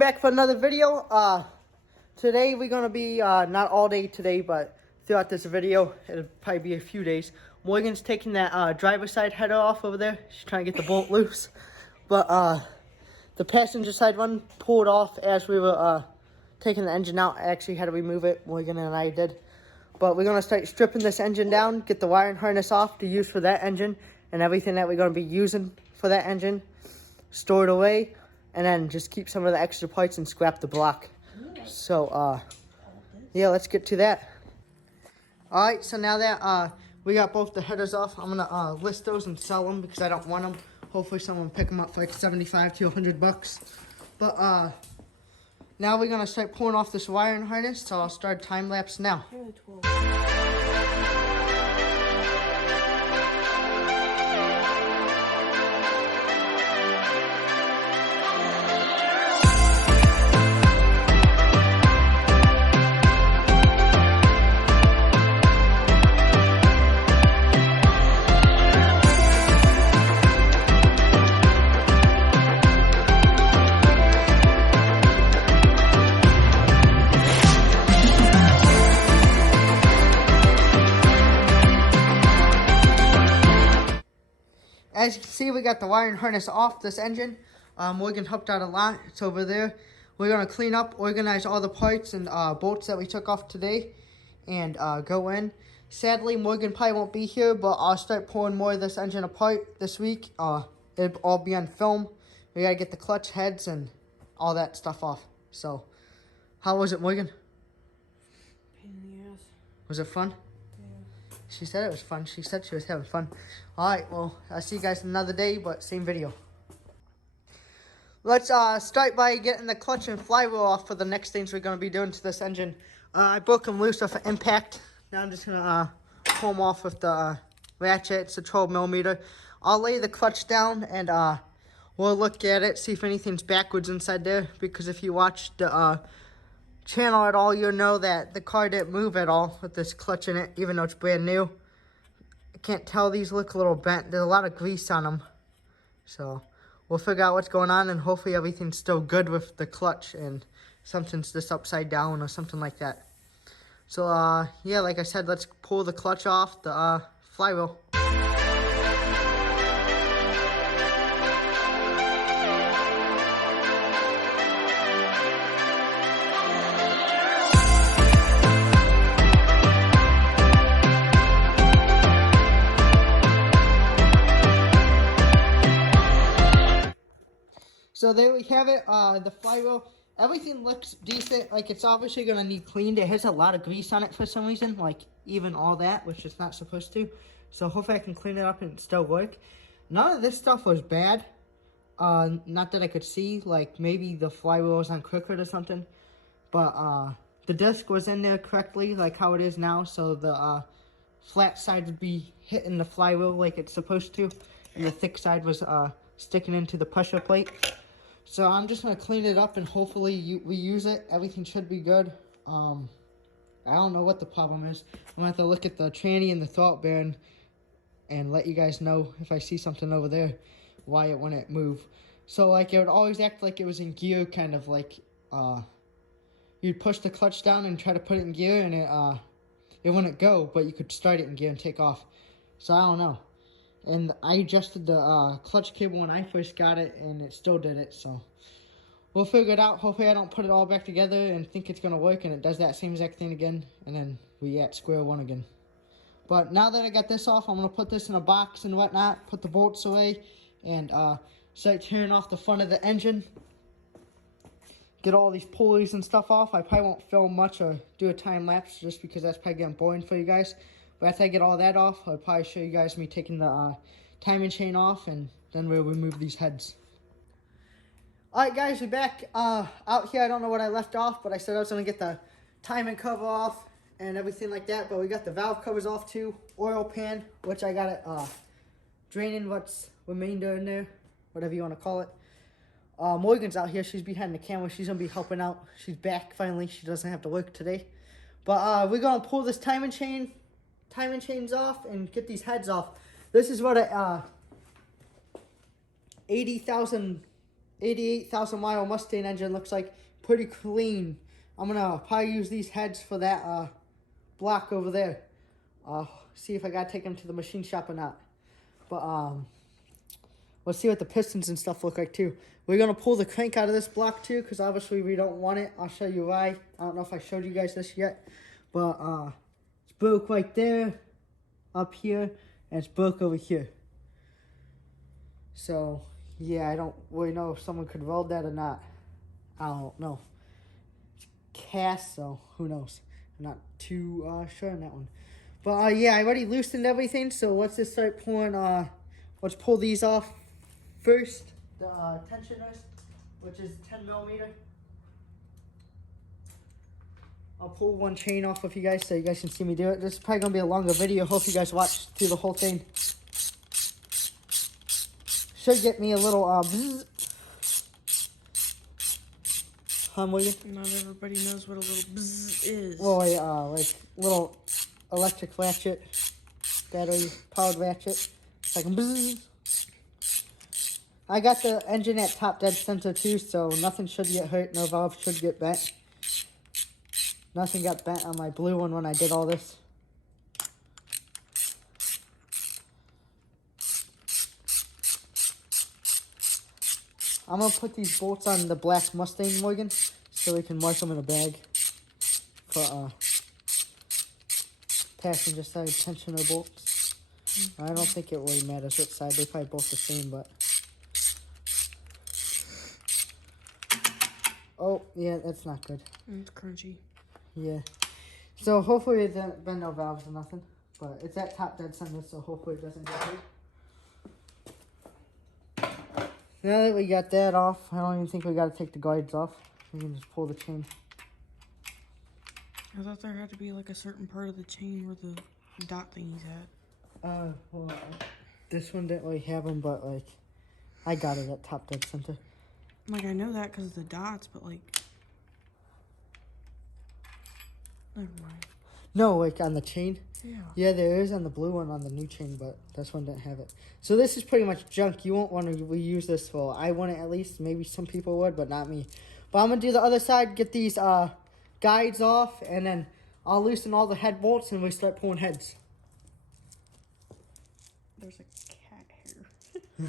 back for another video. Today we're gonna be not all day today, but throughout this video, it'll probably be a few days. Morgan's taking that driver's side header off over there. She's trying to get the bolt loose, but the passenger side one pulled off as we were taking the engine out. I actually had to remove it. Morgan and I did, but we're gonna start stripping this engine down, get the wiring harness off to use for that engine, and everything that we're gonna be using for that engine stored away. And then just keep some of the extra parts and scrap the block. So, yeah, let's get to that. Alright, so now that we got both the headers off, I'm going to list those and sell them because I don't want them. Hopefully someone will pick them up for like 75 to 100 bucks. But now we're going to start pulling off this wiring harness, so I'll start time-lapse now. As you can see, we got the wiring harness off this engine. Morgan helped out a lot. It's over there. We're going to clean up, organize all the parts and bolts that we took off today and go in. Sadly, Morgan probably won't be here, but I'll start pulling more of this engine apart this week. It'll all be on film. We got to get the clutch heads and all that stuff off. So, how was it, Morgan? Pain in the ass. Was it fun? Yeah. She said it was fun. She said she was having fun. Alright, well, I'll see you guys another day, but same video. Let's start by getting the clutch and flywheel off for the next things we're going to be doing to this engine. I broke them loose with an impact. Now I'm just going to pull them off with the ratchet. It's a 12mm. I'll lay the clutch down and we'll look at it, see if anything's backwards inside there. Because if you watch the channel at all, you'll know that the car didn't move at all with this clutch in it, even though it's brand new. I can't tell, these look a little bent. There's a lot of grease on them. So we'll figure out what's going on, and hopefully everything's still good with the clutch and something's just upside down or something like that. So yeah, like I said, let's pull the clutch off the flywheel. So there we have it, the flywheel. Everything looks decent. Like, it's obviously going to need cleaned. It has a lot of grease on it for some reason, like even all that, which it's not supposed to. So hopefully I can clean it up and it still work. None of this stuff was bad. Not that I could see, like maybe the flywheel was on crooked or something. But the disc was in there correctly, like how it is now. So the flat side would be hitting the flywheel like it's supposed to. And the thick side was sticking into the pusher plate. So I'm just going to clean it up and hopefully we use it. Everything should be good. I don't know what the problem is. I'm going to have to look at the tranny and the throttle bearing and let you guys know if I see something over there, why it wouldn't move. So like it would always act like it was in gear, kind of like you'd push the clutch down and try to put it in gear and it wouldn't go, but you could start it in gear and take off. So I don't know. And I adjusted the clutch cable when I first got it, and it still did it, so we'll figure it out. Hopefully I don't put it all back together and think it's going to work, and it does that same exact thing again, and then we at square one again. But now that I got this off, I'm going to put this in a box and whatnot, put the bolts away, and start tearing off the front of the engine. Get all these pulleys and stuff off. I probably won't film much or do a time-lapse just because that's probably getting boring for you guys. But after I get all that off, I'll probably show you guys me taking the timing chain off, and then we'll remove these heads. Alright guys, we're back out here. I don't know what I left off, but I said I was going to get the timing cover off and everything like that. But we got the valve covers off too. Oil pan, which I got it draining what's remainder in there, whatever you want to call it. Morgan's out here. She's behind the camera. She's going to be helping out. She's back finally. She doesn't have to work today. But we're going to pull this timing chains off and get these heads off. This is what a 80,000 88,000 mile Mustang engine looks like. Pretty clean. I'm gonna probably use these heads for that block over there. See if I gotta take them to the machine shop or not. But let's see what the pistons and stuff look like too. We're gonna pull the crank out of this block too, because obviously we don't want it. I'll show you why. I don't know if I showed you guys this yet, but it's broke right there, up here, and it's broke over here. So yeah, I don't really know if someone could weld that or not. I don't know. It's cast, so who knows? I'm not too sure on that one. But yeah, I already loosened everything, so let's just start pulling. Let's pull these off first. The tension wrist, which is 10 millimeter. I'll pull one chain off with you guys so you guys can see me do it. This is probably gonna be a longer video. Hope you guys watch through the whole thing. Should get me a little bzz. William? Not everybody knows what a little bzz is. Well, like little electric ratchet, battery powered ratchet. It's like bzz. I got the engine at top dead center too, so nothing should get hurt. No valve should get bent. Nothing got bent on my blue one when I did all this. I'm going to put these bolts on the black Mustang, Morgan, so we can mark them in a bag for passenger side tensioner bolts. I don't think it really matters which side. They're probably both the same, but... Oh, yeah, that's not good. It's crunchy. Yeah. So hopefully it doesn't bend no valves or nothing. But it's at top dead center, so hopefully it doesn't get hurt. Now that we got that off, I don't even think we got to take the guides off. We can just pull the chain. I thought there had to be like a certain part of the chain where the dot thingy's at. Well, this one didn't really have them, but like, I got it at top dead center. Like, I know that because of the dots, but like... Never mind. No, like on the chain? Yeah. Yeah, there is on the blue one on the new chain, but this one didn't have it. So this is pretty much junk. You won't want to reuse this for. I wouldn't at least. Maybe some people would, but not me. But I'm going to do the other side, get these guides off, and then I'll loosen all the head bolts and we start pulling heads. There's a cat here.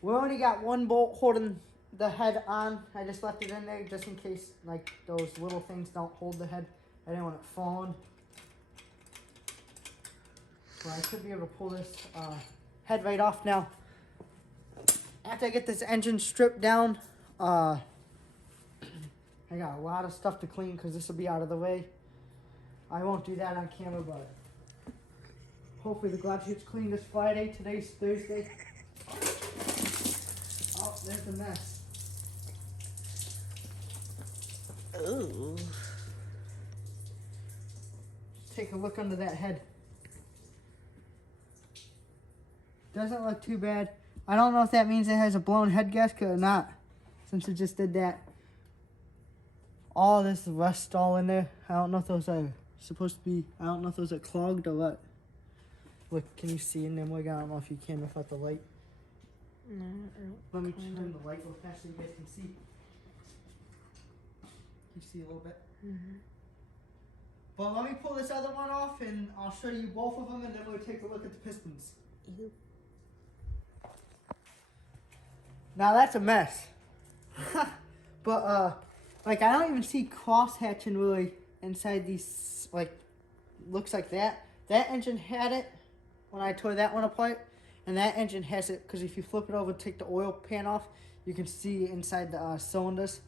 We only got one bolt holding the head on. I just left it in there just in case like those little things don't hold the head. I didn't want it falling. Well, I should be able to pull this head right off now. After I get this engine stripped down, I got a lot of stuff to clean because this will be out of the way. I won't do that on camera, but hopefully the garage gets clean this Friday. Today's Thursday. Oh, there's the mess. Ooh. Take a look under that head. Doesn't look too bad. I don't know if that means it has a blown head gasket or not, since it just did that. All this rust all in there. I don't know if those are supposed to be, I don't know if those are clogged or what. Look, can you see in them? Like, I don't know if you can without the light. No, Let me turn the light real fast so you guys can see. Can you see a little bit? Mm-hmm. But let me pull this other one off and I'll show you both of them and then we'll take a look at the pistons. Ew. Now that's a mess. But like I don't even see cross hatching really inside these, like, looks like that. That engine had it when I tore that one apart, and that engine has it because if you flip it over and take the oil pan off, you can see inside the cylinders,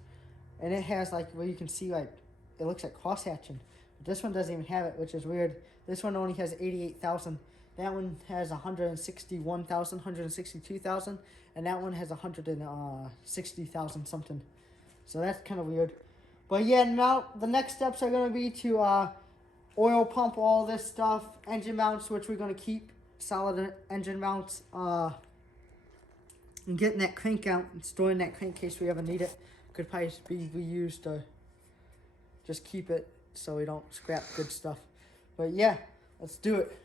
and it has like where you can see like it looks like cross hatching. But this one doesn't even have it, which is weird. This one only has 88,000. That one has 161,000, 162,000, and that one has 160,000 something. So that's kind of weird. But yeah, now the next steps are going to be to oil pump all this stuff, engine mounts, which we're going to keep, solid engine mounts, and getting that crank out and storing that crank in case we ever need it. Could probably be reused or just keep it so we don't scrap good stuff. But yeah, let's do it.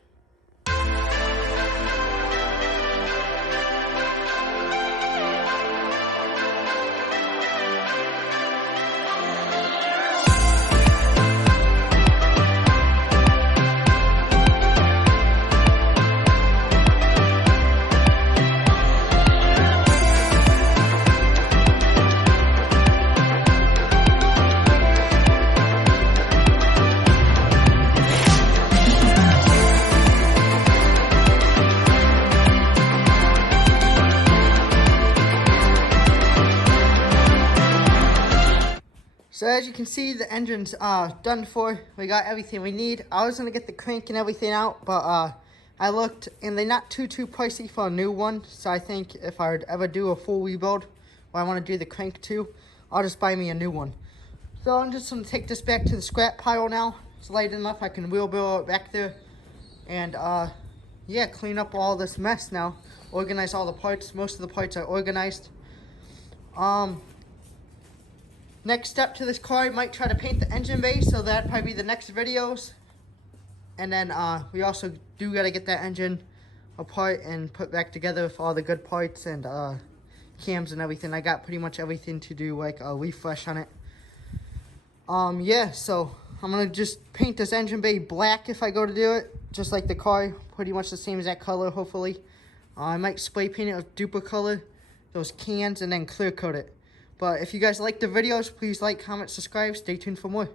So as you can see, the engine's done for. We got everything we need. I was gonna get the crank and everything out, but I looked and they're not too pricey for a new one. So I think if I would ever do a full rebuild, or I want to do the crank too, I'll just buy me a new one. So I'm just gonna take this back to the scrap pile now. It's light enough, I can wheelbarrow it back there. And yeah, clean up all this mess now. Organize all the parts. Most of the parts are organized. Next step to this car, I might try to paint the engine bay, so that'd probably be the next videos. And then we also do gotta get that engine apart and put back together with all the good parts and cams and everything. I got pretty much everything to do, like a refresh on it. Yeah, so I'm gonna just paint this engine bay black if I go to do it, just like the car, pretty much the same as that color, hopefully. I might spray paint it with duper color, those cans, and then clear coat it. But if you guys like the videos, please like, comment, subscribe. Stay tuned for more.